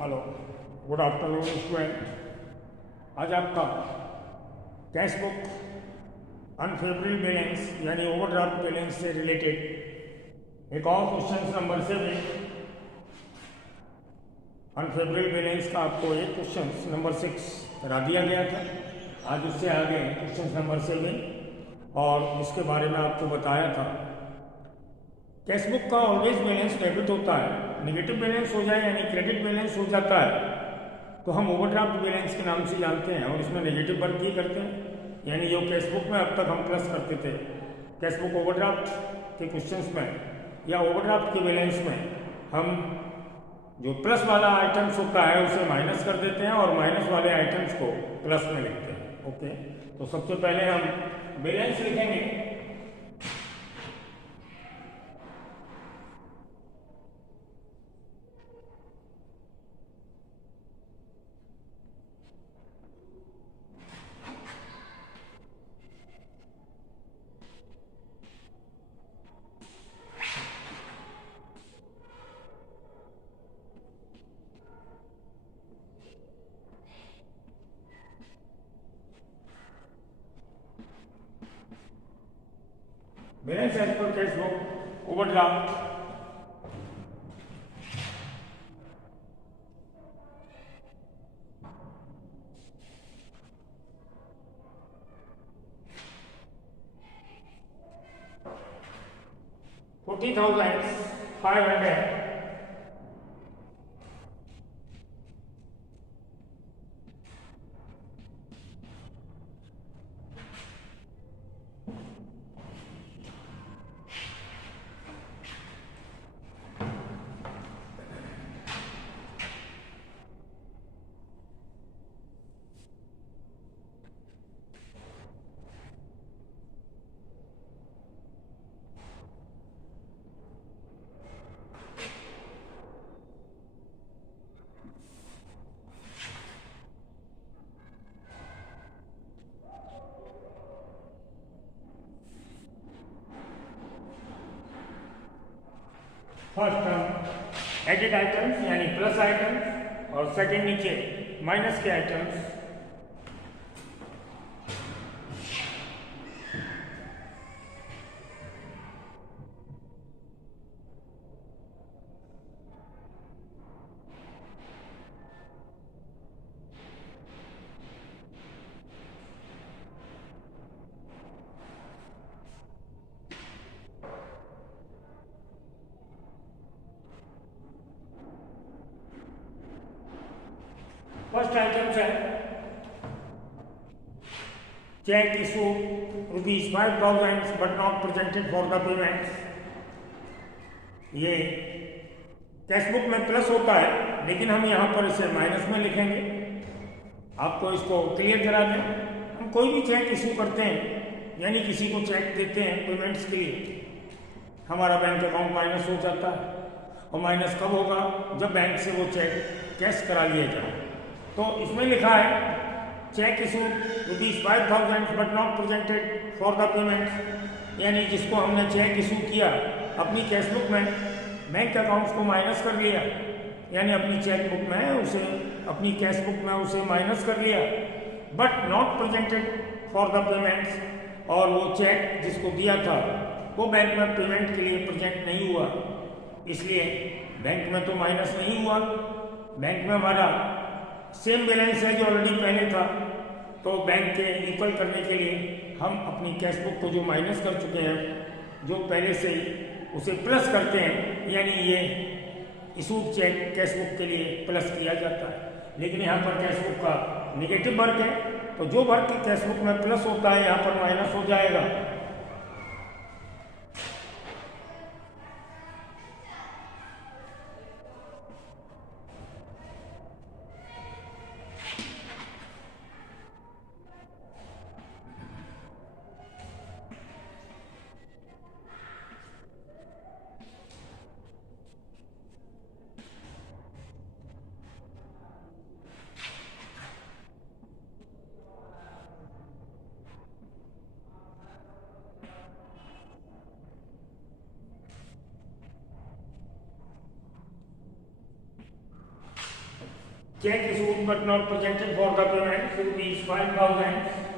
Hello, good afternoon student. आज आपका cash book unfavourable balance यानी ओवरड्राफ्ट बैलेंस से रिलेटेड एक और क्वेश्चन नंबर 7। अनफेवरेबल बैलेंस का आपको एक क्वेश्चन नंबर 6 करा दिया गया था। आज उससे आगे क्वेश्चन नंबर 7 और इसके बारे में आपको बताया था। कैश बुक का ऑलवेज बैलेंस डेबिट होता है। नेगेटिव बैलेंस हो जाए यानी क्रेडिट बैलेंस हो जाता है तो हम ओवरड्राफ्ट बैलेंस के नाम से जानते हैं और इसमें नेगेटिव वर्क ही करते हैं। यानी जो कैश बुक में अब तक हम प्लस करते थे, कैश बुक ओवरड्राफ्ट के क्वेश्चंस में या ओवरड्राफ्ट के बैलेंस में हम जो प्लस वाला आइटम्स होता है उसे माइनस कर देते हैं और माइनस वाले आइटम्स को प्लस में लिखते हैं। ओके, तो सबसे पहले हम बैलेंस लिखेंगे। Balance as per cash book overdraft $40,500 first term added items यानी प्लस आइटम्स और सेकंड नीचे माइनस के आइटम्स। फर्स्ट आइटम्स है cheque issue ₹5,000 but not presented for the payment. ये कैश बुक में प्लस होता है लेकिन हम यहाँ पर इसे माइनस में लिखेंगे। आपको इसको क्लियर करा दें। हम कोई भी चेक इशू करते हैं यानी किसी को चेक देते हैं पेमेंट्स के लिए, हमारा बैंक अकाउंट माइनस हो जाता है। और माइनस कब होगा? जब बैंक से वो चेक कैश करा लिया जाए। तो इसमें लिखा है cheque issue ₹5,000 but not presented for the payment, यानी जिसको हमने चेक इशू किया अपनी कैश बुक में बैंक अकाउंट्स को माइनस कर लिया, यानी अपनी चेक बुक में उसे अपनी कैश बुक में उसे माइनस कर लिया, but not presented for the payments, और वो चेक जिसको दिया था वो बैंक में पेमेंट के लिए प्रेजेंट नहीं हुआ, इसलिए बैंक में तो माइनस नहीं हुआ। बैंक में हमारा सेम बैलेंस है जो ऑलरेडी पहले था, तो बैंक के इक्वल करने के लिए हम अपनी कैश बुक को जो माइनस कर चुके हैं जो पहले से उसे प्लस करते हैं, यानी ये इशूड चेक कैश बुक के लिए प्लस किया जाता है। लेकिन यहाँ पर कैश बुक का नेगेटिव वर्क है, तो जो वर्क कैश बुक में प्लस होता है यहाँ पर माइनस हो जाएगा। check issued but not presented for the payment rupees 5,000.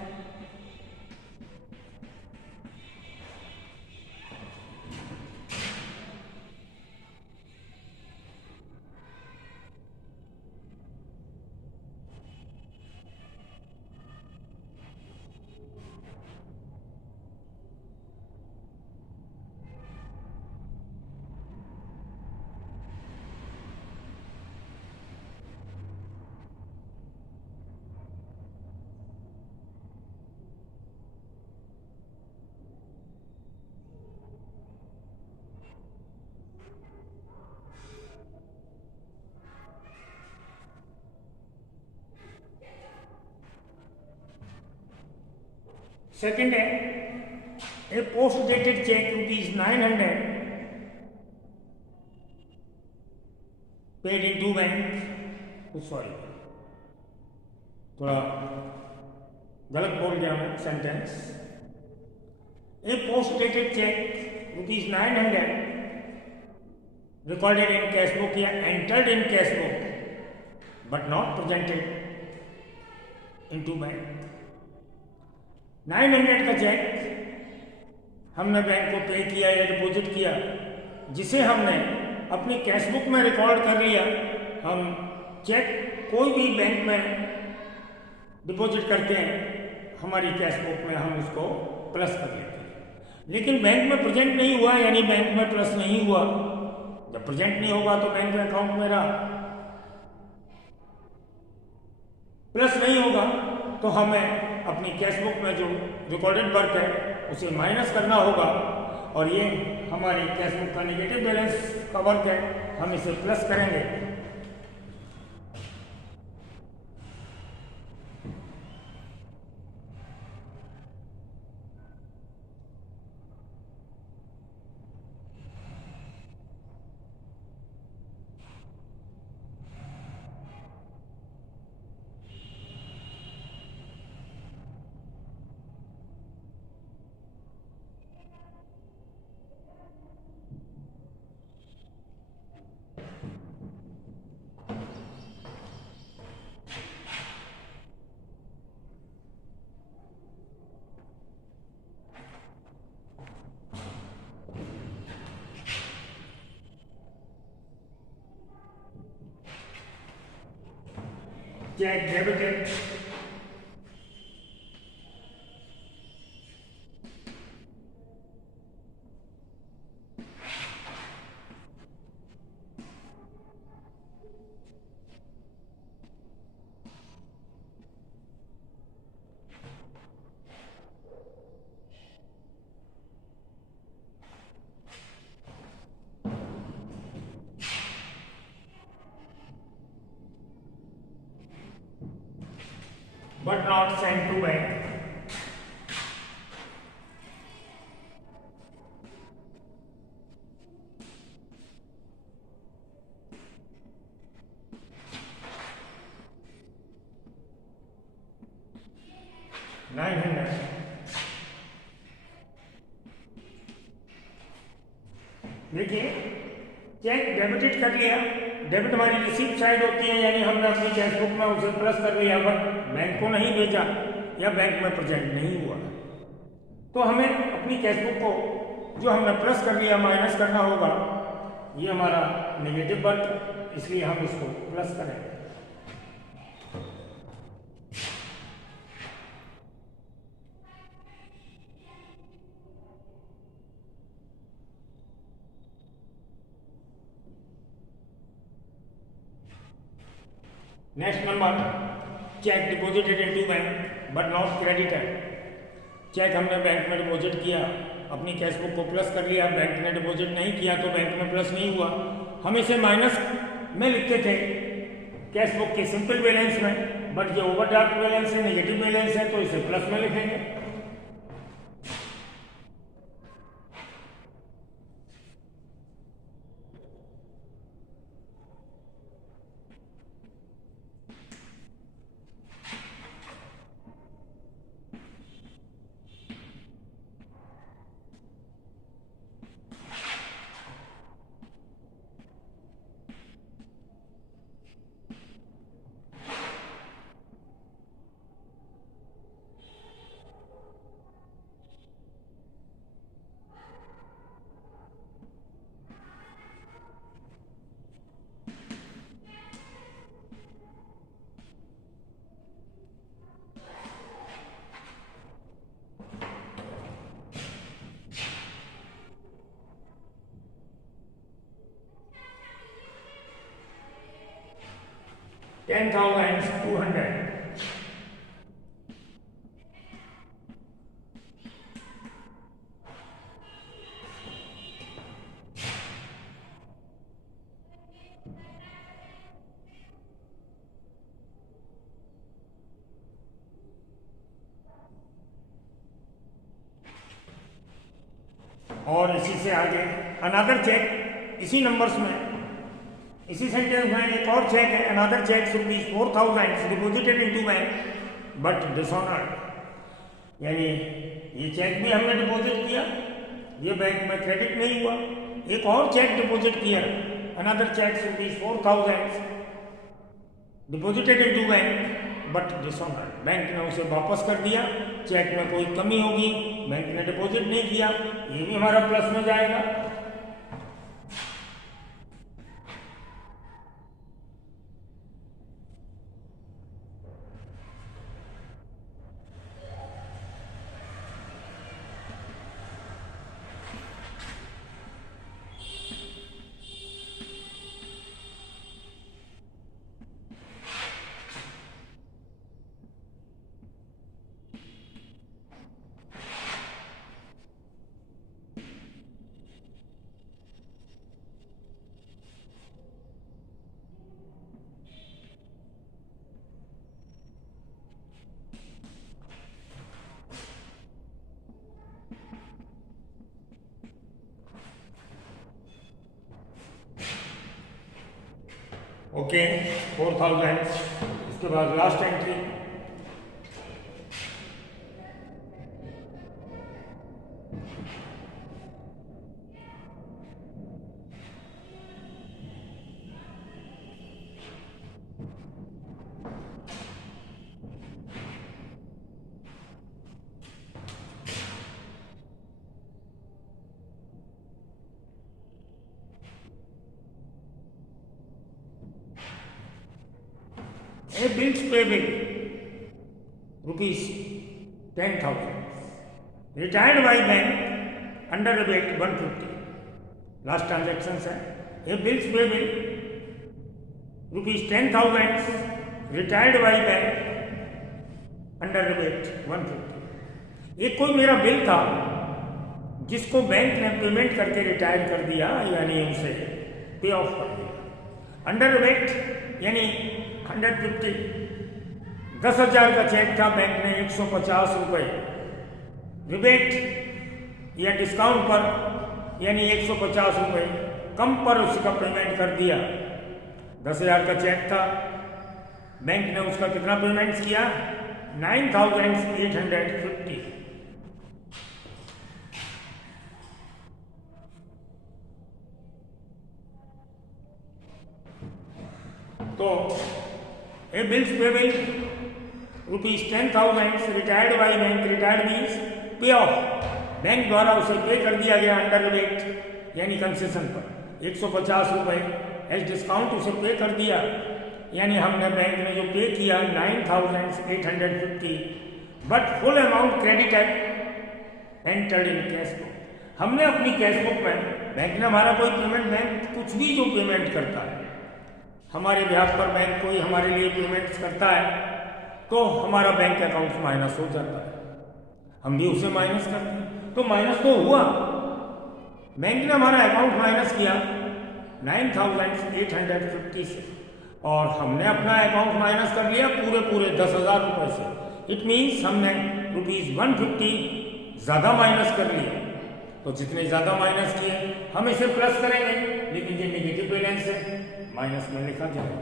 Second है a post dated check rupees 900 paid in 2 bank. Sorry, थोड़ा गलत बोल गया मैं sentence. A post dated check rupees 900 recorded in cash book या entered in cash book but not presented in 2 bank. 900 का check हमने bank को पे किया या डिपॉजिट किया, जिसे हमने अपनी कैश बुक में रिकॉर्ड कर लिया. हम चेक कोई भी बैंक में डिपॉजिट करते हैं, हमारी कैश बुक में हम उसको प्लस कर लेते हैं. लेकिन बैंक में प्रेजेंट नहीं हुआ, यानी बैंक में प्लस नहीं हुआ. जब प्रेजेंट नहीं होगा तो बैंक में अकाउंट मेरा प्लस नहीं होगा, तो हमें अपनी कैश बुक में जो रिकॉर्डेड वर्क है उसे माइनस करना होगा. और ये हमारी कैश बुक का नेगेटिव बैलेंस का वर्क है, हम इसे प्लस करेंगे. Check debited. But not sent to bank. देखिए, चेक डेबिटेड कर लिया. डेबिट हमारी रिसीप्ट साइड होती है, यानी हमने अपनी कैश बुक में उसे प्लस कर लिया, बट बैंक को नहीं भेजा या बैंक में प्रेजेंट नहीं हुआ. तो हमें अपनी कैश बुक को जो हमने प्लस कर लिया माइनस करना होगा. ये हमारा नेगेटिव वर्क, इसलिए हम इसको प्लस करेंगे. Next number, cheque deposited into bank but not credited. Cheque हमने बैंक में डिपॉजिट किया, अपनी कैश बुक को प्लस कर लिया, बैंक ने डिपॉजिट नहीं किया तो बैंक में प्लस नहीं हुआ. हम इसे माइनस में लिखते थे कैश बुक के सिंपल बैलेंस में, बट ये ओवरड्राफ्ट बैलेंस है, नेगेटिव बैलेंस है, तो इसे प्लस में लिखेंगे. 10,200। और इसी से आगे अनदर चेक, इसी नंबर्स में, इसी सेंटेंस में एक और चेक है, another cheque ₹4,000 deposited into bank but dishonoured. यानी ये चेक भी हमने डिपॉजिट किया, ये बैंक में क्रेडिट नहीं हुआ। एक और चेक डिपॉजिट किया, another cheque ₹4,000 deposited into bank but dishonoured. Bank ने उसे वापस कर दिया, चेक में कोई कमी होगी, बैंक ने डिपॉजिट नहीं किया, ये भी हमारा प्लस में जाएगा। ओके 4,000। इसके बाद last entry, A bills payable ₹10,000 retired by bank under rebate 150। Last transaction है। A bills payable ₹10,000 retired by bank under rebate 150। एक कोई मेरा बिल था जिसको बैंक ने पेमेंट करके रिटायर कर दिया, यानी उसे पे ऑफ कर दिया। अंडर rebate यानी 150, 10,000 का चेक था, बैंक ने 150 रुपये रिबेट या डिस्काउंट पर यानी 150 रुपये कम पर उसका पेमेंट कर दिया। 10,000 का चेक था, बैंक ने उसका कितना पेमेंट किया? 9,850। तो A bills payable ₹10,000 retired by bank, retired means pay off, bank द्वारा उसे पे कर दिया गया अंडर रिबेट यानी कंसेशन पर 150 रुपये एज डिस्काउंट उसे पे कर दिया, यानी हमने बैंक में जो पे किया 9,850, but full amount credit entered in cash book. हमने अपनी कैश बुक में, बैंक ने हमारा कोई पेमेंट, बैंक कुछ भी जो पेमेंट करता है हमारे ब्याज पर, बैंक कोई हमारे लिए पेमेंट्स करता है तो हमारा बैंक अकाउंट माइनस हो जाता है, हम भी उसे माइनस करते हैं। तो माइनस तो हुआ, बैंक ने हमारा अकाउंट माइनस किया 9,850 से, और हमने अपना अकाउंट माइनस कर लिया पूरे 10,000 रुपये से। इट मीन्स हमने ₹150 ज़्यादा माइनस कर लिया। तो जितने ज़्यादा माइनस किए हम इसे प्लस करेंगे, लेकिन ये नेगेटिव बैलेंस है, माइनस में लिखा जाएगा।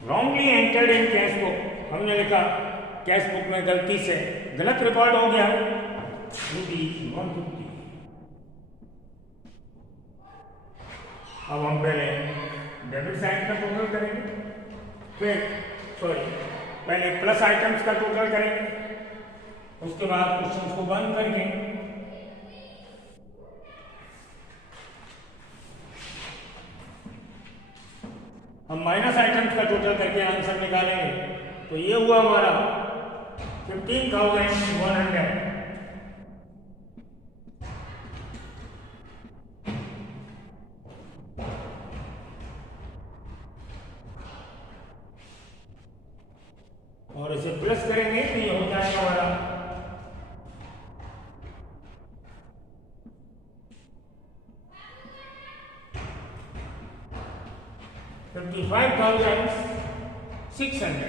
Wrongly entered in cash book, हमने लिखा कैश बुक में गलती से गलत रिकॉर्ड हो गया ₹150। अब हम पहले डेबिट साइड का टोटल करेंगे, पहले प्लस आइटम्स का टोटल करेंगे, उसके बाद क्वेश्चन को बंद करके हम माइनस आइटम्स का टोटल करके आंसर निकालेंगे। तो ये हुआ हमारा 15,100। और इसे प्लस करेंगे तो ये हो जाएगा हमारा 55,600।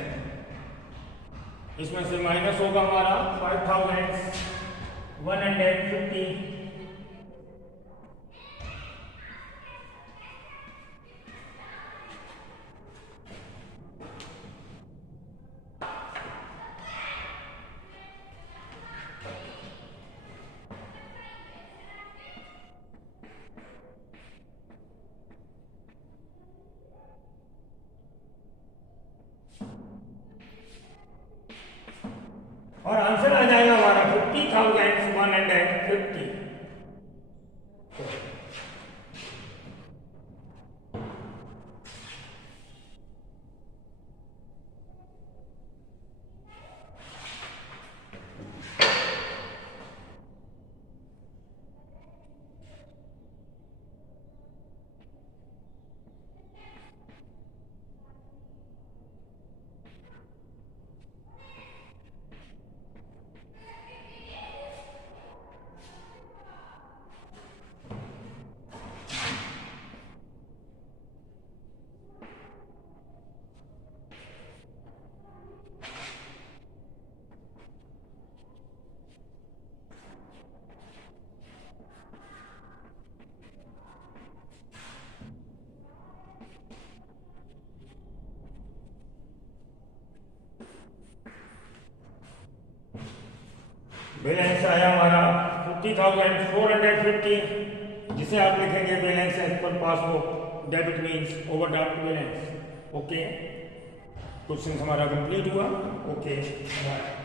इसमें से माइनस होगा हमारा 5,150। और आंसर आ जाएगा हमारा 50,150। बैलेंस आया हमारा 50,450, जिसे आप लिखेंगे balance as per passbook, debit means overdraft balance. Okay, question हमारा कंप्लीट हुआ। Okay, bye.